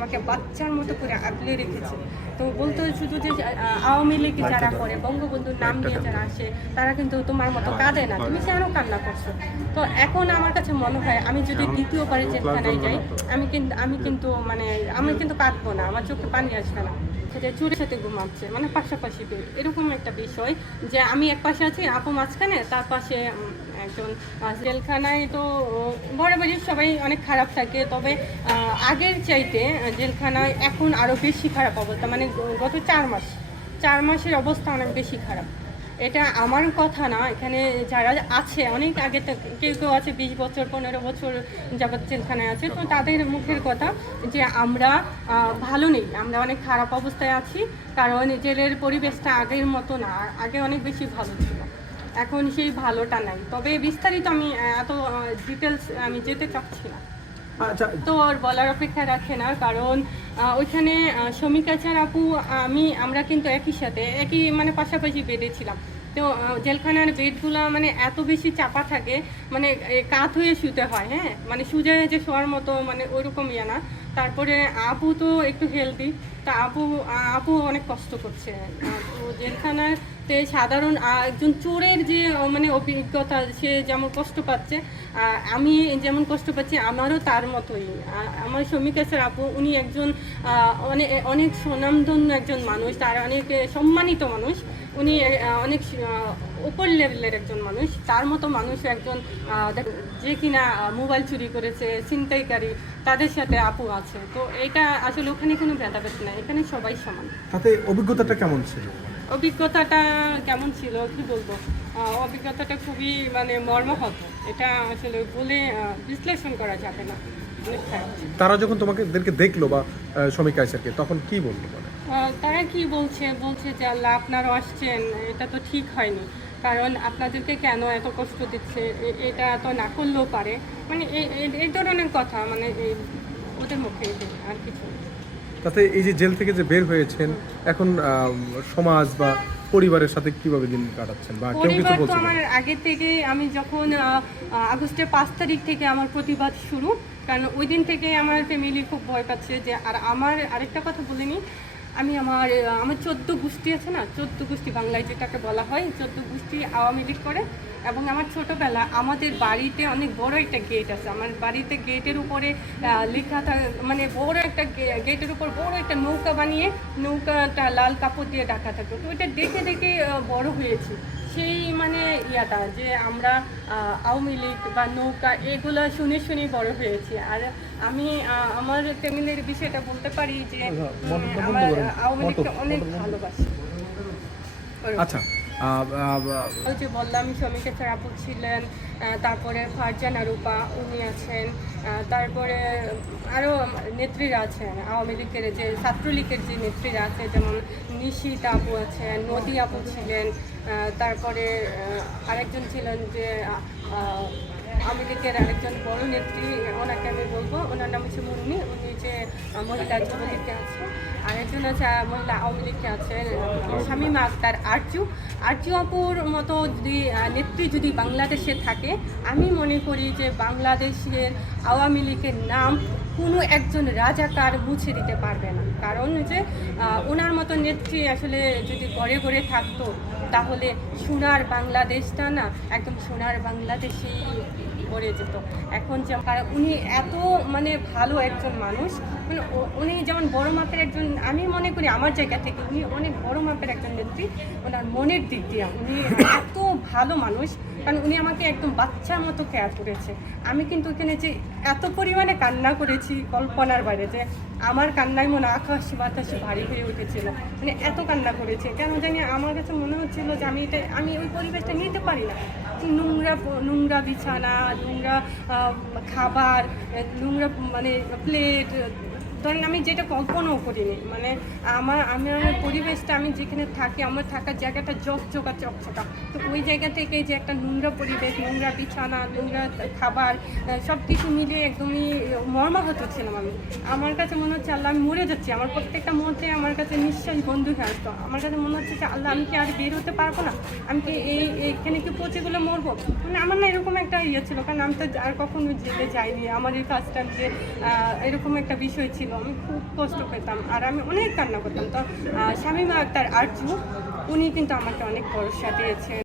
আমাকে বাচ্চার মতো করে আগলে রেখেছে। তো বলতে শুধু যে আওয়ামী লীগ যারা করে, বঙ্গবন্ধুর নাম নিয়ে যারা আসে, তারা কিন্তু তোমার মতো কাঁদে না। তুমি কেন কান্না করছ? তো এখন আমার কাছে মনে হয়, আমি যদি দ্বিতীয়বারে জেলখানায় যাই, আমি কিন্তু আমি কিন্তু মানে আমি কিন্তু কাঁদবো না। আমার চোখে পানি আসবে না। সেটা চুরের সাথে ঘুমাচ্ছে মানে পাশাপাশি এরকম একটা বিষয় যে আমি এক পাশে আছি, আপু মাঝখানে, তার পাশে একজন জেলখানায়। তো বরাবরই সবাই অনেক খারাপ থাকে। তবে আগের চাইতে জেলখানায় এখন আরও বেশি খারাপ অবস্থা মানে গত চার মাস, চার মাসের অবস্থা অনেক বেশি খারাপ। এটা আমার কথা না, এখানে যারা আছে, অনেক আগে কেউ কেউ আছে, বিশ বছর, পনেরো বছর যাবৎ জেলখানায় আছে, তো তাদের মুখের কথা যে আমরা ভালো নেই, আমরা অনেক খারাপ অবস্থায় আছি, কারণ জেলের পরিবেশটা আগের মতো না আগে অনেক বেশি ভালো ছিল। এখন সেই ভালোটা নাই। তবে বিস্তারিত আমি এত ডিটেলস আমি যেতে চাচ্ছি না। তো আর বলার অপেক্ষা রাখে না, কারণ ওইখানে শমিকাচার আপু, আমি, আমরা কিন্তু একই সাথে, একই মানে পাশাপাশি বেডে ছিলাম। তো জেলখানার বেডগুলো মানে এত বেশি চাপা থাকে মানে কাত হয়ে শুতে হয় হ্যাঁ? মানে সুজা যে শোয়ার মতো মানে ওইরকম ইয়ে না। তারপরে আপু তো একটু হেলদি তা আপু আপু অনেক কষ্ট করছে। আহ, তো সাধারণ একজন চোরের যে মানে অভিজ্ঞতা সে যেমন কষ্ট পাচ্ছে আমি যেমন কষ্ট পাচ্ছি আমারও তার মতোই। আমার শ্রমিক স্যার আপু উনি একজন অনেক অনেক সুনামধন্য একজন মানুষ তার অনেক সম্মানিত মানুষ। উনি অনেক উপর লেভেলের একজন মানুষ। তার মতো মানুষ একজন যে কিনা মোবাইল চুরি করেছে ছিনতাইকারী তাদের সাথে আপু আছে। তো এটা আসলে ওখানে কোনো ভেদাভেদ নাই। এখানে সবাই সমান। তাতে অভিজ্ঞতাটা কেমন ছিল? অভিজ্ঞতাটা কেমন ছিল কি বলব? অভিজ্ঞতাটা খুবই মানে মর্মাহত। এটা আসলে বলে বিশ্লেষণ করা যাবে না। তারা যখন তোমাকে দেখল বা শ্রমিক কাইসারকে তখন কি বলল তারা? কি বলছে? বলছে যে আল্লাহ আপনারা আসছেন। এটা তো ঠিক হয়নি। কারণ আপনাদেরকে কেন এত কষ্ট দিচ্ছে? এটা তো না করলেও পারে। মানে এই- ধরনের কথা মানে ওদের মুখে আর কিছু। তাতে এই যে জেল থেকে যে বের হয়েছেন এখন সমাজ বা পরিবারের সাথে কীভাবে দিন কাটাচ্ছেন? বা কেউ কিছু বলছেন আমার আগে থেকে আমি যখন আগস্টের পাঁচ তারিখ থেকে আমার প্রতিবাদ শুরু কারণ ওই দিন থেকে আমার ফ্যামিলি খুব ভয় পাচ্ছে যে আর আমার আরেকটা কথা বলিনি আমি আমার আমার চোদ্দ গোষ্ঠী আছে না, চোদ্দ গোষ্ঠী বাংলায় যেটাকে বলা হয়, চোদ্দ গোষ্ঠী আওয়ামী লীগ করে। এবং আমার ছোটোবেলা আমাদের বাড়িতে অনেক বড় একটা গেট আছে। আমার বাড়িতে গেটের উপরে লেখা থাকে মানে বড় একটা গেটের উপর বড় একটা নৌকা বানিয়ে নৌকাটা লাল কাপড় দিয়ে ডাকা থাকে। তো ওইটা দেখে দেখে বড় হয়েছি। সেই মানে ইয়াটা যে আমরা আওয়ামী লীগ বা নৌকা এগুলো শুনে শুনে বড় হয়েছি। আর আমি আহ, আমার ফ্যামিলির বিষয়টা বলতে পারি যে আমার আওয়ামী লীগকে অনেক ভালোবাসি। আচ্ছা। ওই যে বললাম শ্রমিকের স্যার ছিলেন তারপরে ফারজানা রূপা উনি আছেন তারপরে আরও নেত্রীরা আছেন, আওয়ামী লীগের যে ছাত্রলীগের যে নেত্রীরা আছে, যেমন নিশিত আপু আছেন নদী আপু ছিলেন তারপরে আরেকজন ছিলেন যে আওয়ামী লীগের আরেকজন বড় নেত্রী, ওনাকে আমি বলব, ওনার নাম হচ্ছে মুন্নি, উনি যে মহিলা যুবলীগকে আছে আরেকজন আছে মহিলা আওয়ামী লীগকে আছে শামীমা আক্তার আরজু। আরজু আপুর মতো যদি নেত্রী যদি বাংলাদেশে থাকে, আমি মনে করি যে বাংলাদেশের আওয়ামী লীগের নাম কোনো একজন রাজাকার মুছে দিতে পারবে না। কারণ যে ওনার মতো নেত্রী আসলে যদি ঘরে ঘরে থাকতো, তাহলে সোনার বাংলাদেশটা না একদম সোনার বাংলাদেশেই গড়ে যেত। এখন যে উনি এত মানে ভালো একজন মানুষ মানে যেমন বড় মাপের একজন, আমি মনে করি আমার জায়গা থেকে উনি অনেক বড় মাপের একজন নেত্রী, ওনার মনের দিক দিয়ে উনি এত ভালো মানুষ, কারণ উনি আমাকে একদম বাচ্চার মতো কেয়ার করেছে। আমি কিন্তু এখানে যে এত পরিমাণে কান্না করেছি কল্পনার বাইরে যে আমার কান্নায় মনে আকাশ বাতাস ভারী হয়ে উঠেছিল। মানে এত কান্না করেছে। কেন জানি আমার কাছে মনে হচ্ছিল যে আমি এটা, আমি ওই পরিবেশটা নিতে পারি না। নোংরা নোংরা বিছানা, নোংরা খাবার নোংরা মানে প্লেট ধরেন আমি যেটা কল্পনাও করিনি মানে আমার, আমি আমার পরিবেশটা, আমি যেখানে থাকি, আমার থাকার জায়গাটা জকজকা, চকচকা। তো ওই জায়গা থেকে যে একটা নোংরা পরিবেশ, নোংরা বিছানা, নোংরা খাবার সব কিছু মিলিয়ে একদমই মর্মাহত ছিলাম আমি। আমার কাছে মনে হচ্ছে আল্লাহ, আমি মরে যাচ্ছি। আমার প্রত্যেকটা মুহূর্তে আমার কাছে নিঃশ্বাস বন্ধু হয়ে আসতো। আমার কাছে মনে হচ্ছে যে আল্লাহ, আমি কি আর বের হতে পারব না? আমি কি এই, এইখানে কি পচে গুলো মরবো? মানে আমার না এরকম একটা ইয়ে ছিল, কারণ আমি তো আর কখনো জেলে যাইনি। আমার এই কাজটা যে এরকম একটা বিষয় ছিল। আমি খুব কষ্ট পেতাম। আর আমি অনেক কান্না করতাম। তো স্বামী মা আক্তার আর্জু উনি কিন্তু আমাকে অনেক ভরসা দিয়েছেন